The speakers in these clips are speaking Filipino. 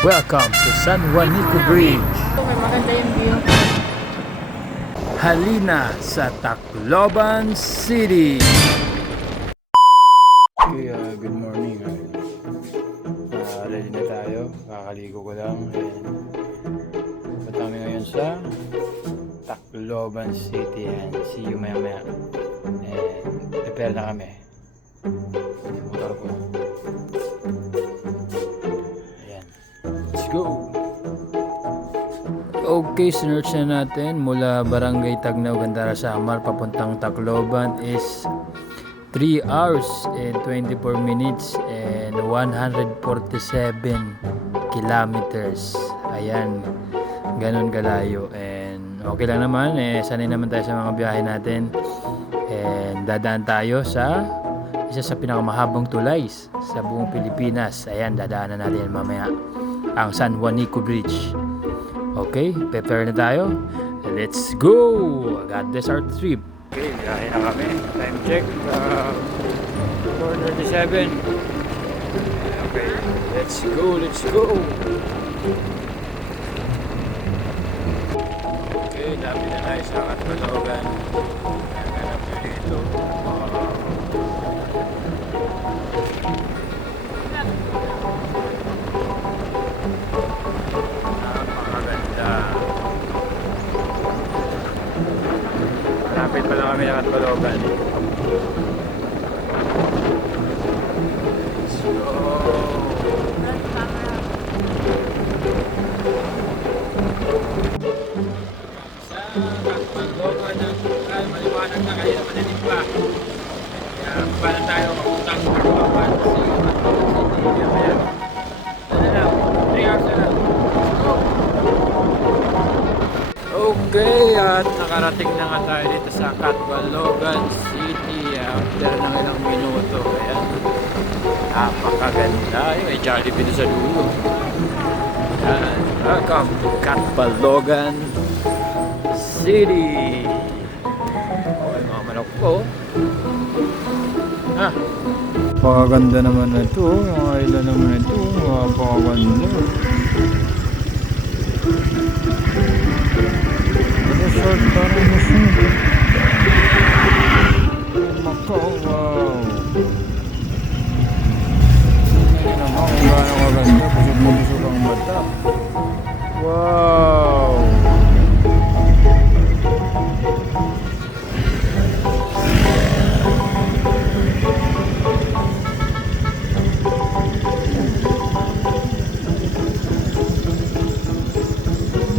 Welcome to San Juanico Bridge. May maganda yung view. Halina sa Tacloban City. Okay, good morning. Ready na tayo. Kakaligo ko lang. Punta kami ngayon sa Tacloban City and see you maya maya. And prepare na kami. Motor ko. Ayan. Let's go! Okay, sinerch na natin mula Barangay Tagnaw, Gandara, Samar papuntang Tacloban is 3 hours and 24 minutes and 147 kilometers. Ayan, ganun kalayo. And okay lang naman, sanay naman tayo sa mga biyahe natin. And dadaan tayo sa isa sa pinakamahabang tulay sa buong Pilipinas. Ayan, dadaanan natin mamaya ang San Juanico Bridge. Okay, prepare na tayo. Let's go! God bless our trip. Okay, biyahe na kami. Time check, 4:37. Okay, let's go, let's go! Okay, dami na tayo sa Katbalogan. Naganap nyo dito. Napakaganda. Malapit pa lang kami ng Katbalogan. Let's go! Maliwanag na kayo na manalig pa. Kaya paano tayo mapuntang Tacloban City. Kaya ano na, 3 hours na lang. Okay, at nakarating na nga tayo dito sa Catbalogan City after ng ilang minuto. Kaya napakaganda. May Jollibee doon sa dulo. Ayan, welcome to Catbalogan City. Okay, mga manok po. Napakaganda naman na ito. Mga ilan naman ito. Napakaganda. Short parang musun. Macau, wow. Hindi naman kung gaano kaganda. Busog mo busog ang mata. Wow.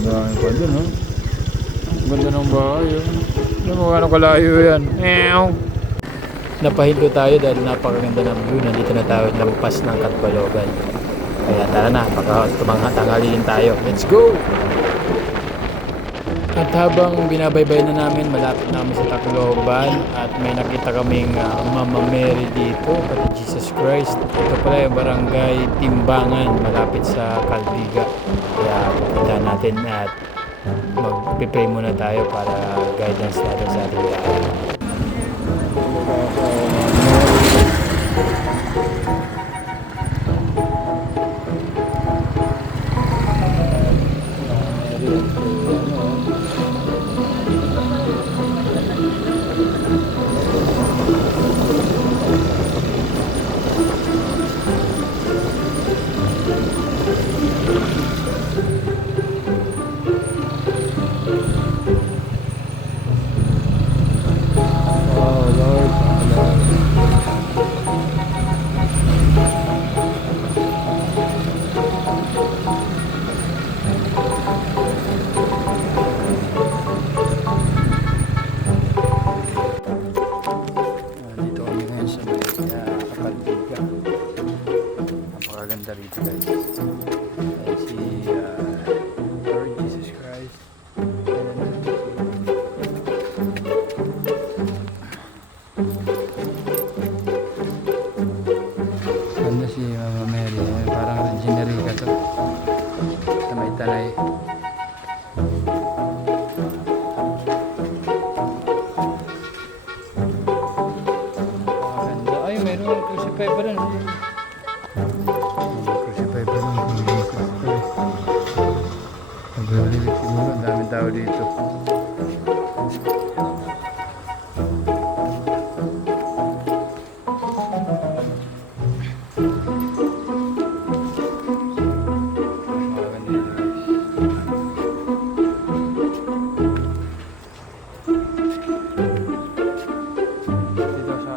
Dami pa dun, ha? Ganda ng bahay, Ano mo gano'ng kalayo yan? Napahinto tayo dahil napakaganda ng view. Nandito na tayo lampas ng Catbalogan. Kaya tara na, baka tanghalin tayo. Let's go! At habang binabaybay na namin, malapit namin sa Tacloban at may nakita kaming Mama Mary dito, pati Jesus Christ. Ito pala yung barangay Timbangan, malapit sa Caldiga. Kaya pupunta natin at mag-pray muna tayo para guidance natin sa ating biyahe. Napakaganda rito, guys. Ayan si Lord Jesus Christ. Ano si Mama Mary? Parang generika to. Sa may talay. Napakaganda. Ay, meron crucify pa rin. Crucify pa rin. Malamig siguro, ang daming tao dito. Dito sa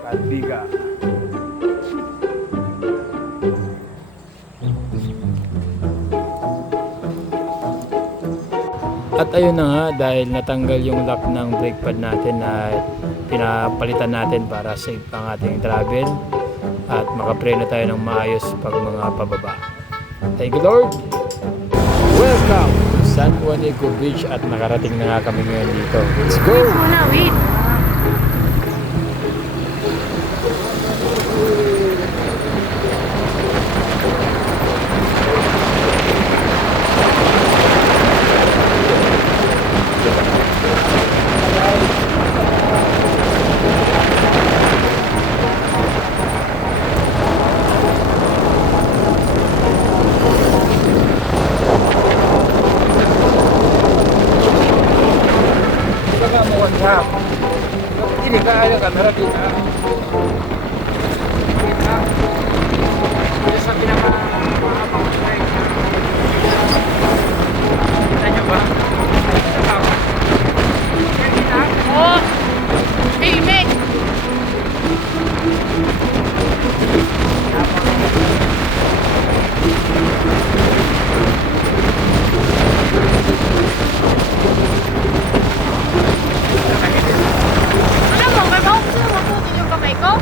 Calbiga. At ayun na nga, dahil natanggal yung lock ng brake pad natin na pinapalitan natin para safe ang ating travel at makapreno tayo ng maayos pag mga pababa. Thank you Lord! Welcome to San Juanico Beach at nakarating na nga kami ngayon dito. Let's go! Wait muna, wait. Ini ka ada kamera kita. Kita sa pinaka-mahabang trek. Kita nyo ba? Kita? Oh! Hey, Meg! Alam mo, may mahal sila mabutin yung kamay ko?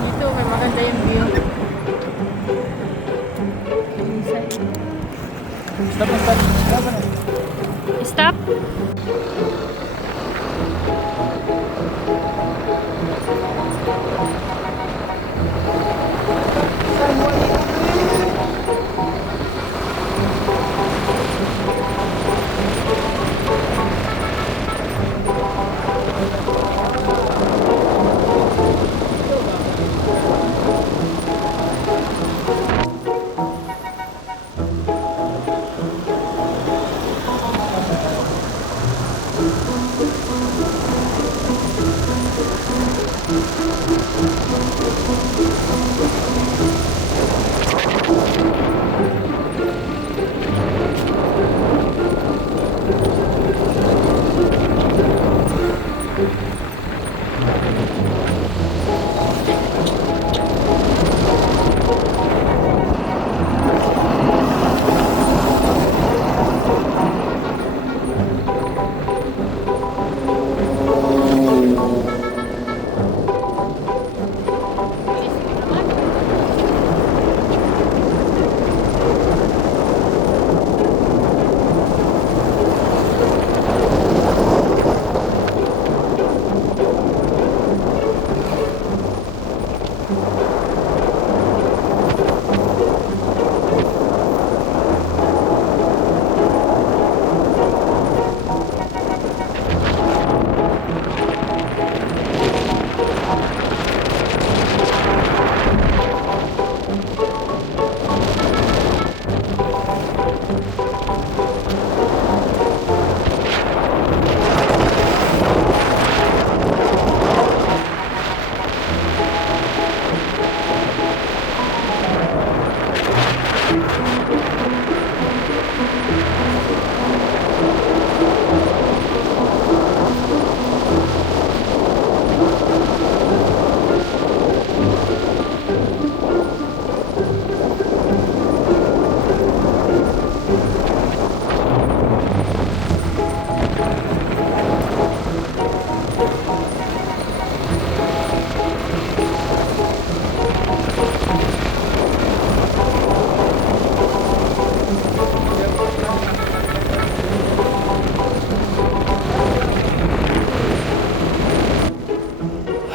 Dito, may maganda yung view. Stop?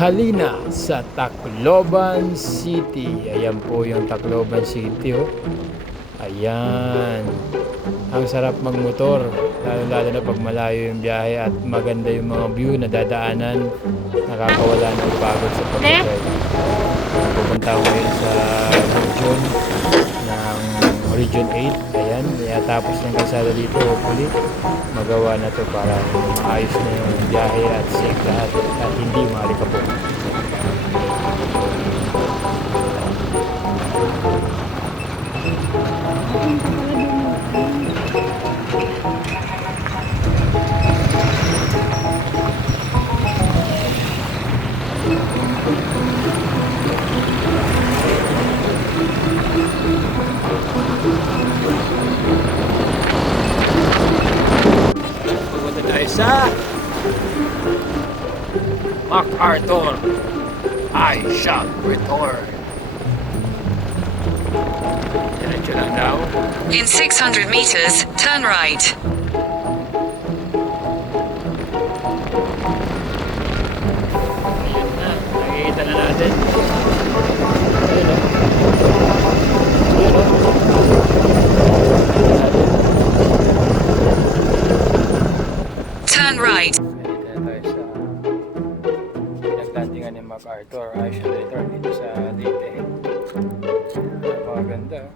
halina sa Tacloban City. Ayan po yung Tacloban City, oh. Ayan. Ang sarap magmotor, lalo na pag malayo yung biyahe at maganda yung mga view na dadaanan. Nakakawala ng pagod sa pag-drive. Pupunta ako ngayon sa region ng Region 8. Ayan, tapos ng kalsada dito, hopefully magawa na to para maayos na yung biyahe at safe lahat at hindi malikabog. Pupunta tayo sa MacArthur. I shall return. Diretso lang daw. In 600 meters, turn right. Ayun na, nakikita na natin. Ayun o. Ayun o. Turn right. Dito na tayo sa pinaglandingan ni MacArthur. I shall return dito sa Leyte. Napakaganda. Napakaganda.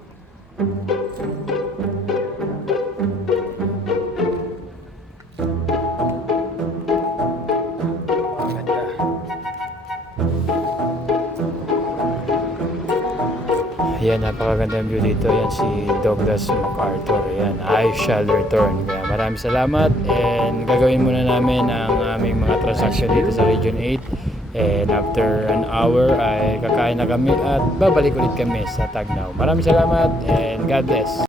Ayan, napakagandang view dito. Ayan si Douglas MacArthur. Ayan, I shall return. Kaya maraming salamat and gagawin muna namin ang aming mga transaction dito sa Region 8. And after an hour ay kakain na kami at babalik ulit kami sa Tagnaw. Maraming salamat and God bless.